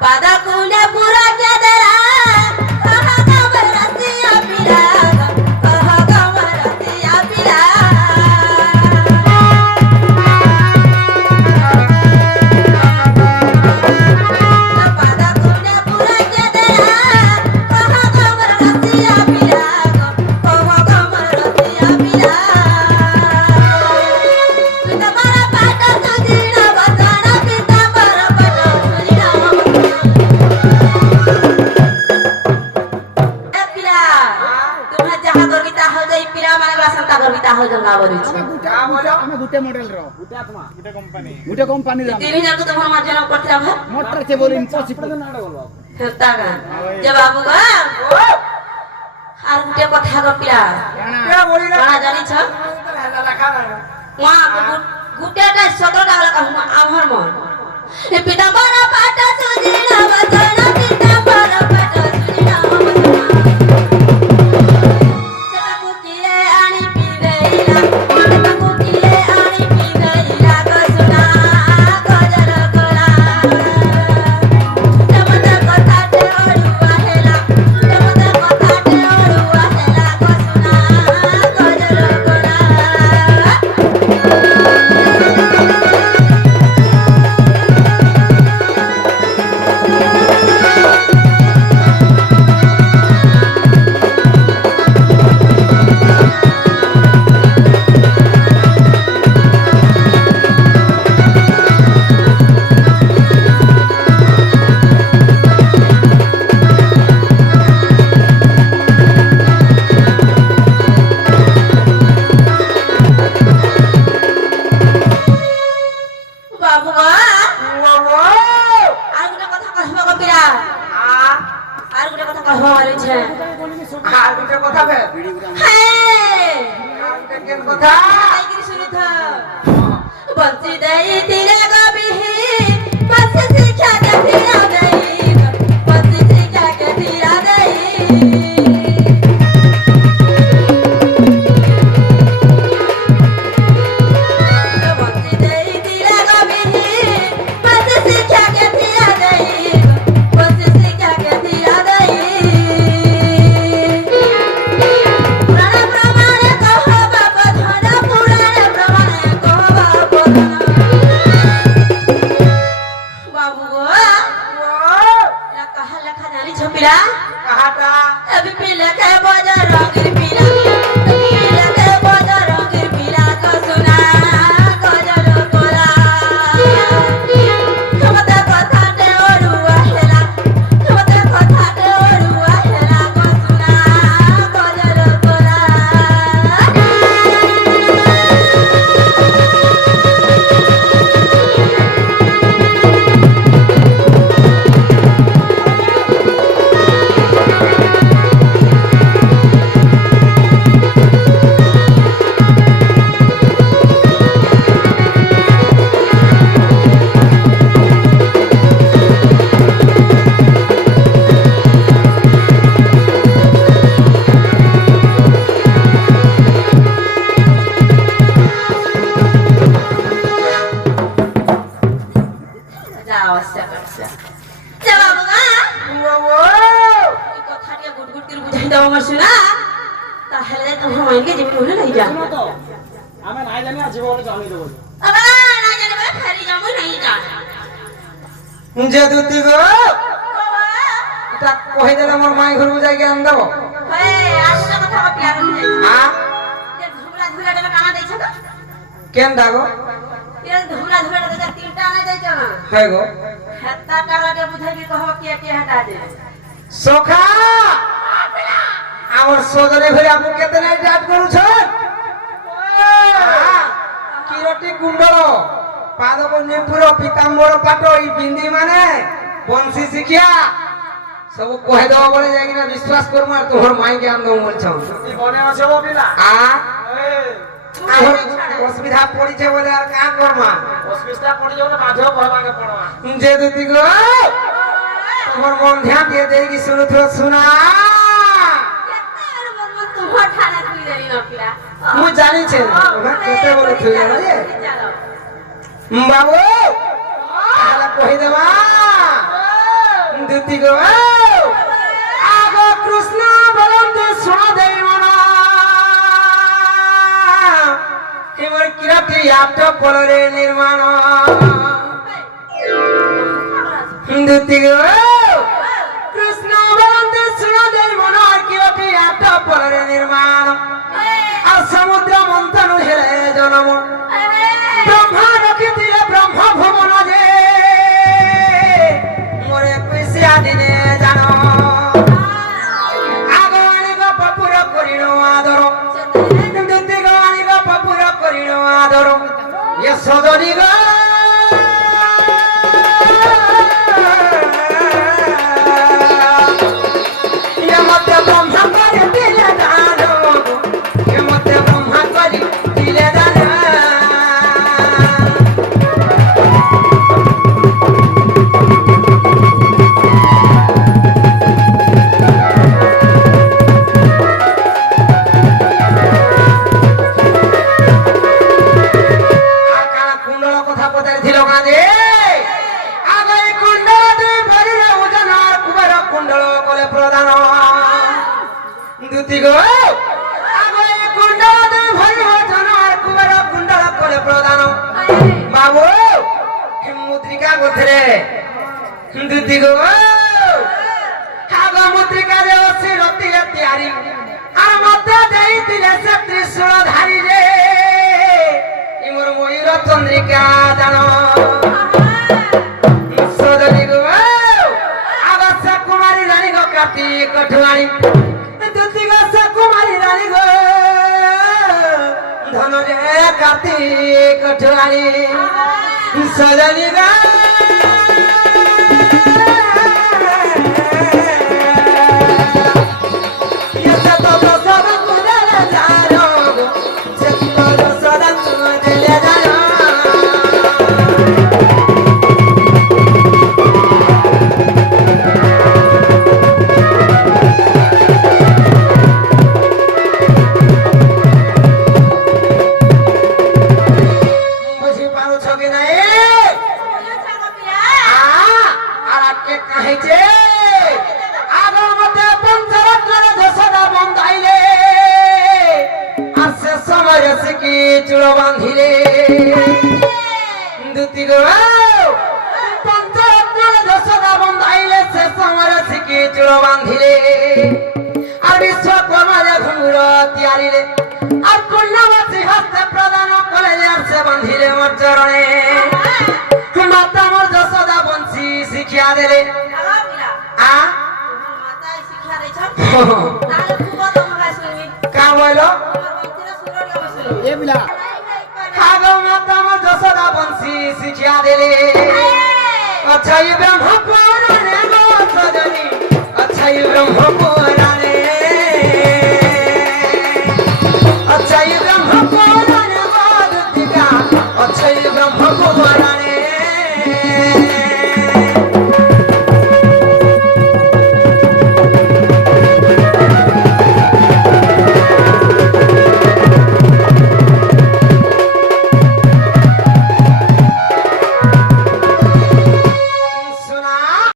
पादा कुले पूरा के दरा कहा गवर रसिया पिला कहा गवर रसिया पिला पादा कुले पूरा के दरा कहा गवर रसिया पिला कहा गवर रसिया पिला तुम्हारा पाटा सुजीना बसाना पिता पर पटा सुजीना पिला तुम्हें जहाँ गर्विता हो जाई पिला माने बासंता गर्विता हो जंगा बरी छी का बोलो हमें गुटे मॉडल रो गुटे आत्मा गुटे कंपनी रो 3000 को तुम्हारा मार्जिन पड़ता है मोटर से बोल इम्पॉसिबल हेता का जे बाबू का आर गुटे कथा गो पिला क्या बोली ना कोना जानी छ लखा ना वहां गुटे का 17 टा का आभर मन ए पीताम्बर पाटा सुजीना बसाना पीताम्बर पाटा सुजीना बसाना कुकिले आनी पी गईला कुकिले आनी पी गईला कसुना गजर कोला टमटा कथाटे ओडुआ हेला टमटा कथाटे ओडुआ हेला कसुना गजर कोला बाबू वो আর গুটা কথা কইবা কপিরা আর গুটা কথা কইবা মারিছে আর গুটে কথা বে হ্যাঁ আর গুটে কেন কথা আইগিরি শুনি থ বঞ্চি দেই তিরে গবিহি বস শিক্ষা কে ধীরা দেই বস শিক্ষা কে ধীরা দেই বঞ্চি দেই তিরে গবিহি বস শিক্ষা কে ধীরা দেই বস শিক্ষা কে ধীরা দেই পুরাণ প্রমাণে কহ বাপ ধন পুরাণ প্রমাণে কহ বাপ ধন বাবু গো লা কাহা লেখা জানি ছপিলা कहाटा अभी पिला के बाजार रंगीर पिला अभी पिला के बाजार रंगीर पिला को सुना गजर कोला हमते कथाटे ओडुआ हेला हमते कथाटे ओडुआ हेला को सुना गजर कोला যাও আচ্ছা আচ্ছা যা বাবু গা वो ওই কথাটা গুড গুড করে বুঝাই দাও আমার শোনা তাহলে তোমার মাইনকে জীবন হলে নাই যা তো আমি নাই জানি আজ বলে জানি দেব আবা না জানি বলে খালি যাবো নাই যা जे दुती गो বাবা এটা কই দিলে মোর মাই ঘরু যাই জ্ঞান দেব হে আসলে কথা বা প্যার হয়ে আ যে ধুমরা ধুমরা কানা দেইছ তো কেন দাগো এ ধুমরা ধুমরা যে তিনটা আনা দেইছ না হয় গো হেতা টাকাকে বুঝাই কি কহব কে হটা দে সখা আমার সদরে ভাই আপনি কেতে নাই ডাট করুছ কিরটি কুণ্ডল পাদব নিপুর পিতাম্বর পাট এই বিন্দি মানে বংশী শিখিয়া সব কহে দেব বলে যাই না বিশ্বাস করব আর তোর মাই জ্ঞান দেব বলছ তুই মনে আছে ও বিলা আ আমার অসুবিধা পড়িছে বলে আর কা করমা অসুবিধা পড়ি যাও না বাধ্য করবাকে পড়বা যে দুতি গো তোমার মন ধ্যান দিয়ে দেই শুনুথ শুনা তোমার ঠানা তুই জানি না পিলা মু জানিছে কেতে বলে থই জানা যে বাবু তাহলে কই দেবা দুতি গো আগ কৃষ্ণ বলন্তে শুণ দেই মন এমর কিরাটি আট পলরে নির্মাণ দুতি গো কৃষ্ণ বলন্তে শুণ দেই মন কিরাটি আট পলরে নির্মাণ আর সমুদ্র মন্থন হেলে জনম ব্রহ্মা রখিলে ব্রহ্ম ভুবন যে মোরে কুইসিয়া দিনে জান আগ আনিব পপুর করিণ আদর দুতি গো আনিব পপুর করিণ আদর এ সজনি গো এ মতে ব্রহ্মা করে দিলে দান এ মতে ব্রহ্মা করে দিলে দান দুতি গো আগে কুণ্ডল দুই ভরি ওজন আর কুবের কুণ্ডল করে প্রদান বাবু মুদ্রিকা গোথরে দুতি গো আগ মুদ্রিকা রে অসি রতিরে তিয়ারি আর মধ্যে দেই দিলে সে ত্রিশূল ধারি রে ইমর ময়ূর চন্দ্রিকা জানো সজনি গো আগ সে কুমারী রানী গো কার্তিক কঠুয়ারি কুমারী রানী গো ধনরে কার্তিক কঠুয়ারি সজনি গো চূড় বাঁধিলে দুতি গো পঞ্চরত্ন যশোদা বন্ধাইলে সে সমর শিখি চূড় বাঁধিলে আর বিশ্বকর্মা যে ঘুঙুর তিয়ারিলে আর কন্যাবাসী হস্তে প্রদান কলে আর সে বাঁধিলে মোর চরণে মাতা মোর যশোদা বংশী শিখিয়া দেলে কা বল আগে মাতা মোর যশোদা বংশী শিখিয়া দেলে আচ্ছা ব্রহ্মপুর রে গো সজনী আচ্ছা ব্রহ্মপুর